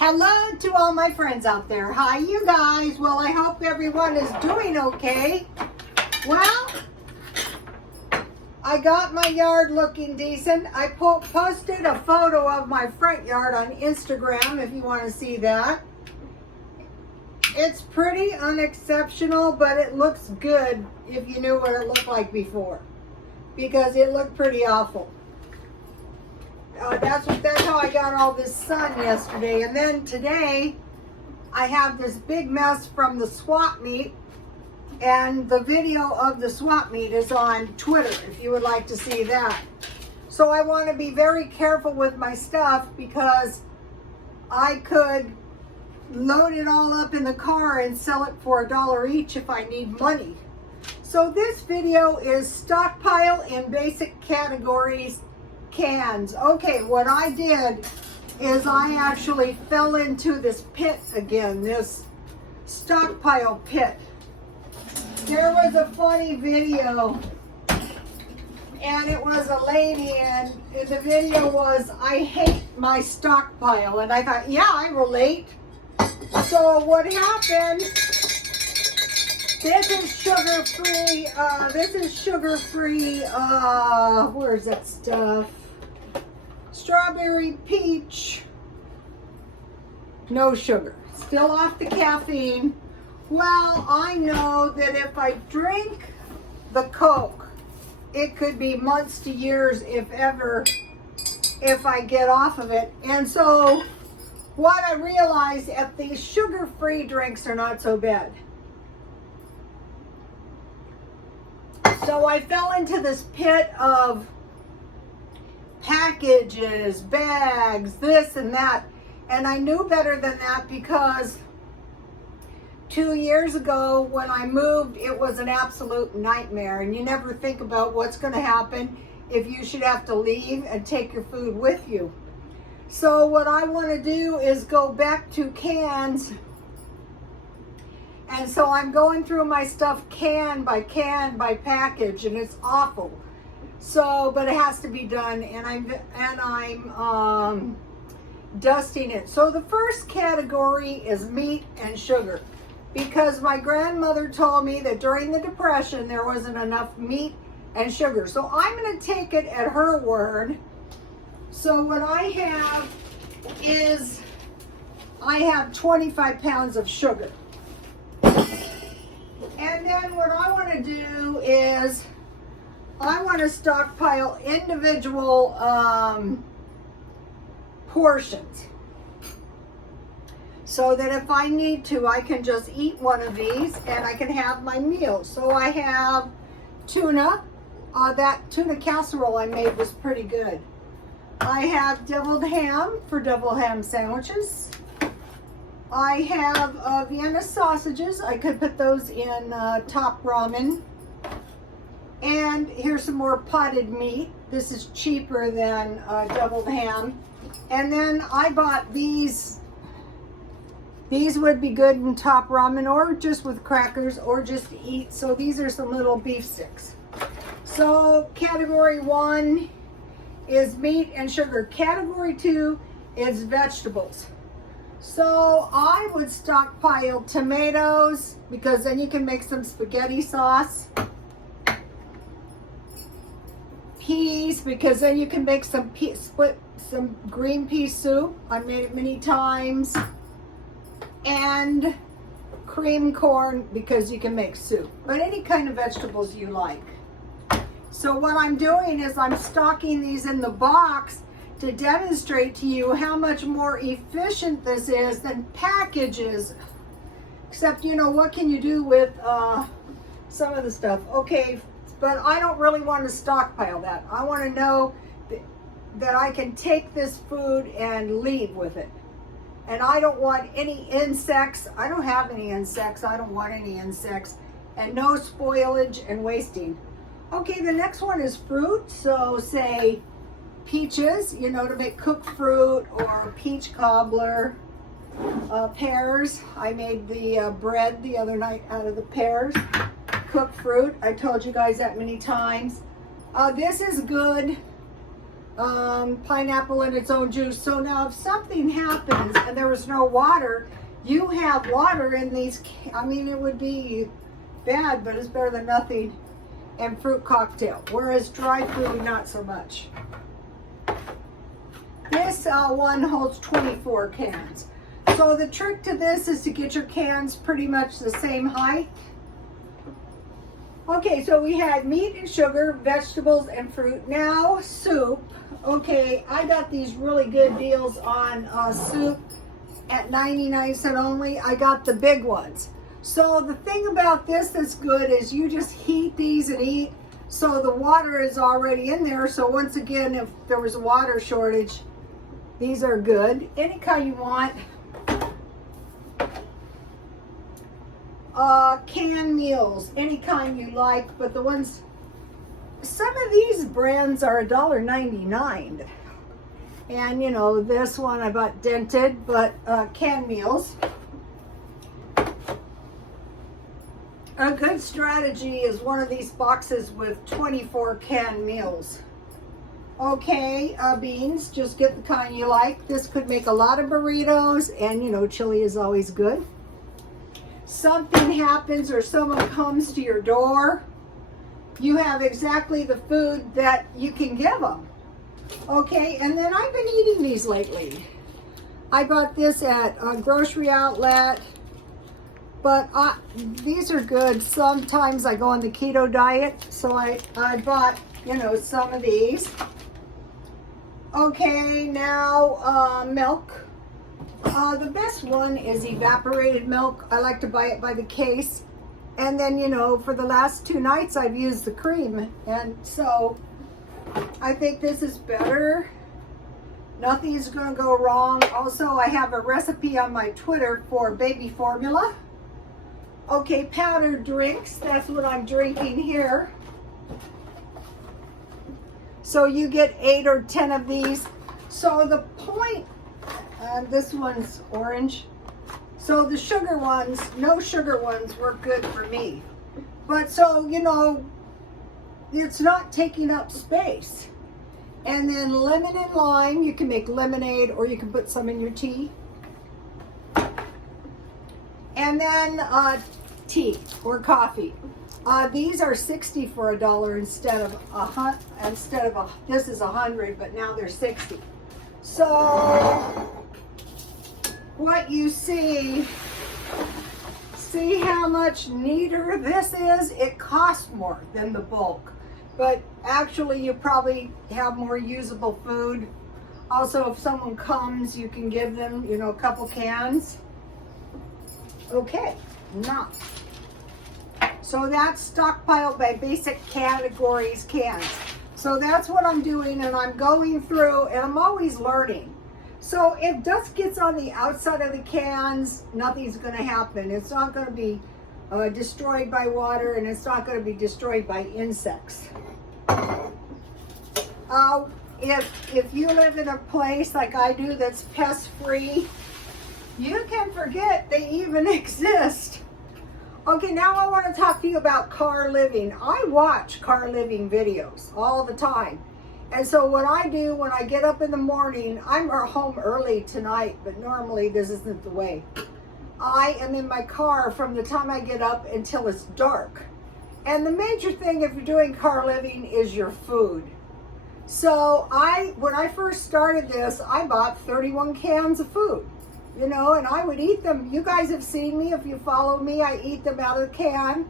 Hello to all my friends out there. Hi, you guys. Well, I hope everyone is doing okay. Well, I got my yard looking decent. I posted a photo of my front yard on Instagram if you want to see that. It's pretty unexceptional, but it looks good if you knew what it looked like before, because it looked pretty awful. That's how I got all this sun yesterday. And then today, I have this big mess from the swap meet. And the video of the swap meet is on Twitter, if you would like to see that. So I want to be very careful with my stuff, because I could load it all up in the car and sell it for $1 each if I need money. So this video is stockpile in basic categories cans. Okay, what I did is I actually fell into this pit again, this stockpile pit. There was a funny video, and it was a lady, and the video was, I hate my stockpile. And I thought, yeah, I relate. So what happened, this is sugar-free, where's that stuff? Strawberry peach, no sugar, still off the caffeine. Well, I know that if I drink the Coke, it could be months to years, if ever, if I get off of it. And so what I realized, if these sugar-free drinks are not so bad. So I fell into this pit of packages, bags, this and that. And I knew better than that, because 2 years ago when I moved, it was an absolute nightmare. And you never think about what's going to happen if you should have to leave and take your food with you. So what I want to do is go back to cans. And so I'm going through my stuff can by package, and it's awful. So, but it has to be done, and I'm dusting it. So the first category is meat and sugar, because my grandmother told me that during the Depression there wasn't enough meat and sugar. So I'm going to take it at her word. So what I have is, I have 25 pounds of sugar. And then what I want to do is, I want to stockpile individual portions, so that if I need to, I can just eat one of these and I can have my meal. So I have tuna. That tuna casserole I made was pretty good. I have deviled ham for deviled ham sandwiches. I have Vienna sausages. I could put those in top ramen. And here's some more potted meat. This is cheaper than deviled ham. And then I bought these. These would be good in top ramen, or just with crackers, or just to eat. So these are some little beef sticks. So category 1 is meat and sugar. Category 2 is vegetables. So I would stockpile tomatoes, because then you can make some spaghetti sauce. Peas, because then you can make some green pea soup. I made it many times. And cream corn, because you can make soup. But any kind of vegetables you like. So what I'm doing is I'm stocking these in the box to demonstrate to you how much more efficient this is than packages. Except, you know, what can you do with some of the stuff? Okay, but I don't really want to stockpile that. I want to know that I can take this food and leave with it. And I don't want any insects. I don't have any insects. I don't want any insects. And no spoilage and wasting. Okay, the next one is fruit. So say peaches, you know, to make cooked fruit, or peach cobbler. Pears. I made the bread the other night out of the pears. Cooked fruit. I told you guys that many times. This is good. pineapple in its own juice. So now if something happens and there was no water, you have water in these. I mean, it would be bad, but it's better than nothing. And fruit cocktail, whereas dry fruit, not so much. This one holds 24 cans. So the trick to this is to get your cans pretty much the same height. Okay, so we had meat and sugar, vegetables and fruit. Now soup. Okay, I got these really good deals on soup at 99¢ only. I got the big ones. So the thing about this that's good is you just heat these and eat. So the water is already in there. So once again, if there was a water shortage, these are good. Any kind you want. Canned meals, any kind you like, but the ones, some of these brands are $1.99. And you know, this one I bought dented, but canned meals. A good strategy is one of these boxes with 24 canned meals. Okay, beans, just get the kind you like. This could make a lot of burritos, and you know, chili is always good. Something happens or someone comes to your door, you have exactly the food that you can give them. Okay, and then I've been eating these lately. I bought this at a grocery outlet, but these are good. Sometimes I go on the keto diet, so I bought, you know, some of these. Okay, now milk. The best one is evaporated milk. I like to buy it by the case. And then, you know, for the last 2 nights I've used the cream. And so I think this is better. Nothing's going to go wrong. Also, I have a recipe on my Twitter for baby formula. Okay, powdered drinks. That's what I'm drinking here. So you get 8 or 10 of these. So the point, this one's orange. So the sugar ones, no sugar ones work good for me. But so, you know, it's not taking up space. And then lemon and lime, you can make lemonade or you can put some in your tea. And then tea or coffee. These are 60 for $1 instead of this is 100, but now they're 60. So what you see how much neater this is? It costs more than the bulk, but actually you probably have more usable food. Also, if someone comes, you can give them, you know, a couple cans. Okay, now, so that's Stockpile by basic categories cans. So that's what I'm doing, and I'm going through, and I'm always learning. So if dust gets on the outside of the cans, nothing's going to happen. It's not going to be destroyed by water, and it's not going to be destroyed by insects. If you live in a place like I do that's pest-free, you can forget they even exist. Okay, now I want to talk to you about car living. I watch car living videos all the time. And so what I do when I get up in the morning, I'm home early tonight, but normally this isn't the way. I am in my car from the time I get up until it's dark. And the major thing if you're doing car living is your food. So when I first started this, I bought 31 cans of food, you know, and I would eat them. You guys have seen me. If you follow me, I eat them out of the can.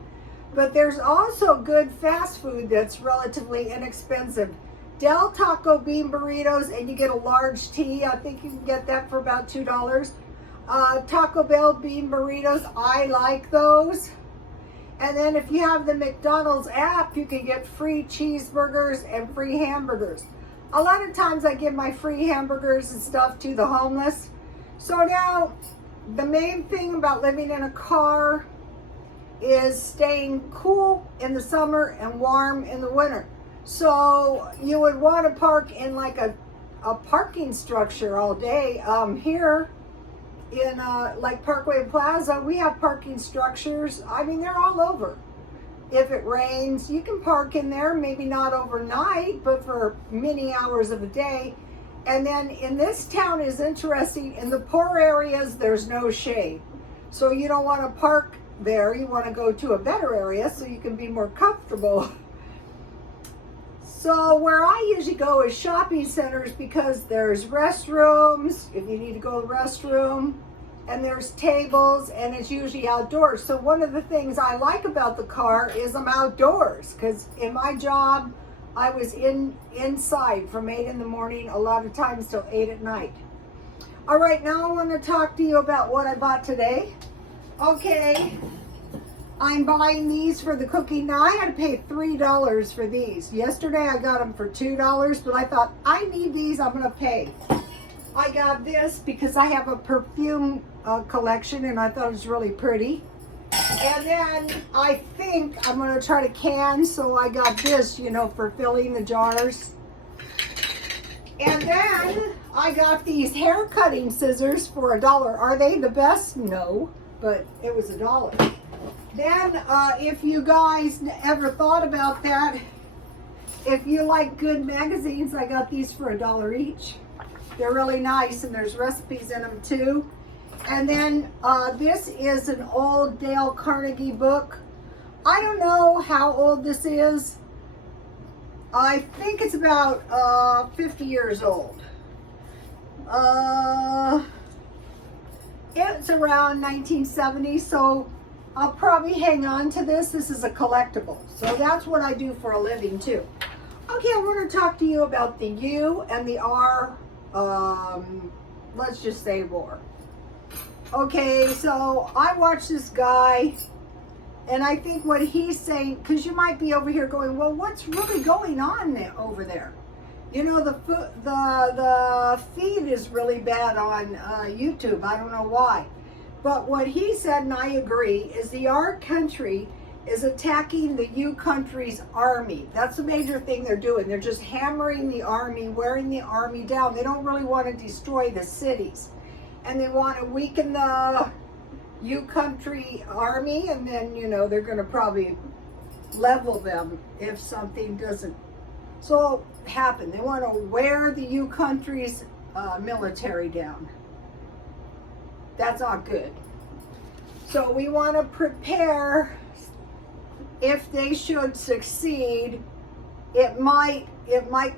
But there's also good fast food that's relatively inexpensive. Del Taco bean burritos, and you get a large tea. I think you can get that for about $2. Taco Bell bean burritos, I like those. And then if you have the McDonald's app, you can get free cheeseburgers and free hamburgers. A lot of times I give my free hamburgers and stuff to the homeless. So now, the main thing about living in a car is staying cool in the summer and warm in the winter. So you would want to park in like a parking structure all day. Here in like Parkway Plaza, we have parking structures. I mean, they're all over. if it rains. You can park in there, maybe not overnight, but for many hours of the day. And then in this town is interesting, in the poor areas, there's no shade. So you don't want to park there. You want to go to a better area so you can be more comfortable. So where I usually go is shopping centers because there's restrooms, if you need to go to the restroom, and there's tables, and it's usually outdoors. So one of the things I like about the car is I'm outdoors, because in my job, I was inside from 8 in the morning, a lot of times till 8 at night. All right, now I want to talk to you about what I bought today. Okay, I'm buying these for the cooking. Now I had to pay $3 for these. Yesterday I got them for $2, but I thought, I need these, I'm gonna pay. I got this because I have a perfume collection and I thought it was really pretty. And then I think I'm gonna try to can, so I got this, you know, for filling the jars. And then I got these hair cutting scissors for $1. Are they the best? No, but it was $1. Then, if you guys ever thought about that, if you like good magazines, I got these for $1 each. They're really nice, and there's recipes in them too. And then this is an old Dale Carnegie book. I don't know how old this is. I think it's about 50 years old. It's around 1970, so I'll probably hang on to this. This is a collectible. So that's what I do for a living too. Okay, I want to talk to you about the U and the R, let's just say war. Okay, so I watched this guy, and I think what he's saying, because you might be over here going, well, what's really going on over there? You know, the feed is really bad on YouTube. I don't know why. But what he said, and I agree, is the R country is attacking the U country's army. That's the major thing they're doing. They're just hammering the army, wearing the army down. They don't really want to destroy the cities. And they want to weaken the U country army, and then, you know, they're going to probably level them if something doesn't so happen. They want to wear the U country's military down. That's not good. So we want to prepare. If they should succeed, it might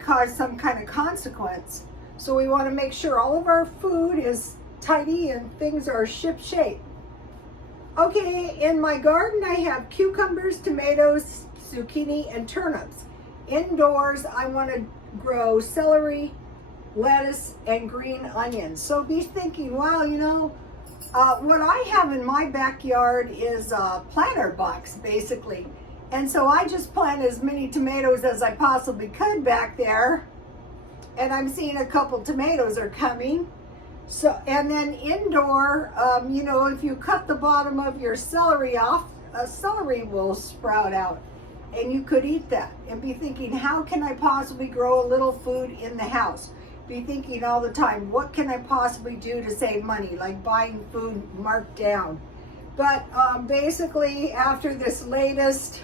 cause some kind of consequence. So we want to make sure all of our food is tidy and things are ship shape. Okay, in my garden I have cucumbers, tomatoes, zucchini, and turnips. Indoors I want to grow celery, lettuce, and green onions. So be thinking, wow, you know, what I have in my backyard is a planter box, basically. And so I just planted as many tomatoes as I possibly could back there. And I'm seeing a couple tomatoes are coming. So, and then indoor, you know, if you cut the bottom of your celery off, a celery will sprout out. And you could eat that. And be thinking, how can I possibly grow a little food in the house? Be thinking all the time, what can I possibly do to save money, like buying food marked down. But basically, after this latest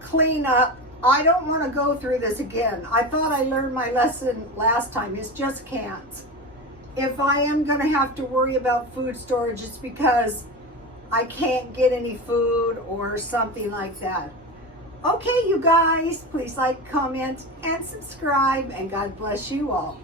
cleanup, I don't want to go through this again. I thought I learned my lesson last time. It's just cans. If I am going to have to worry about food storage, it's because I can't get any food or something like that. Okay, you guys, please like, comment, and subscribe, and God bless you all.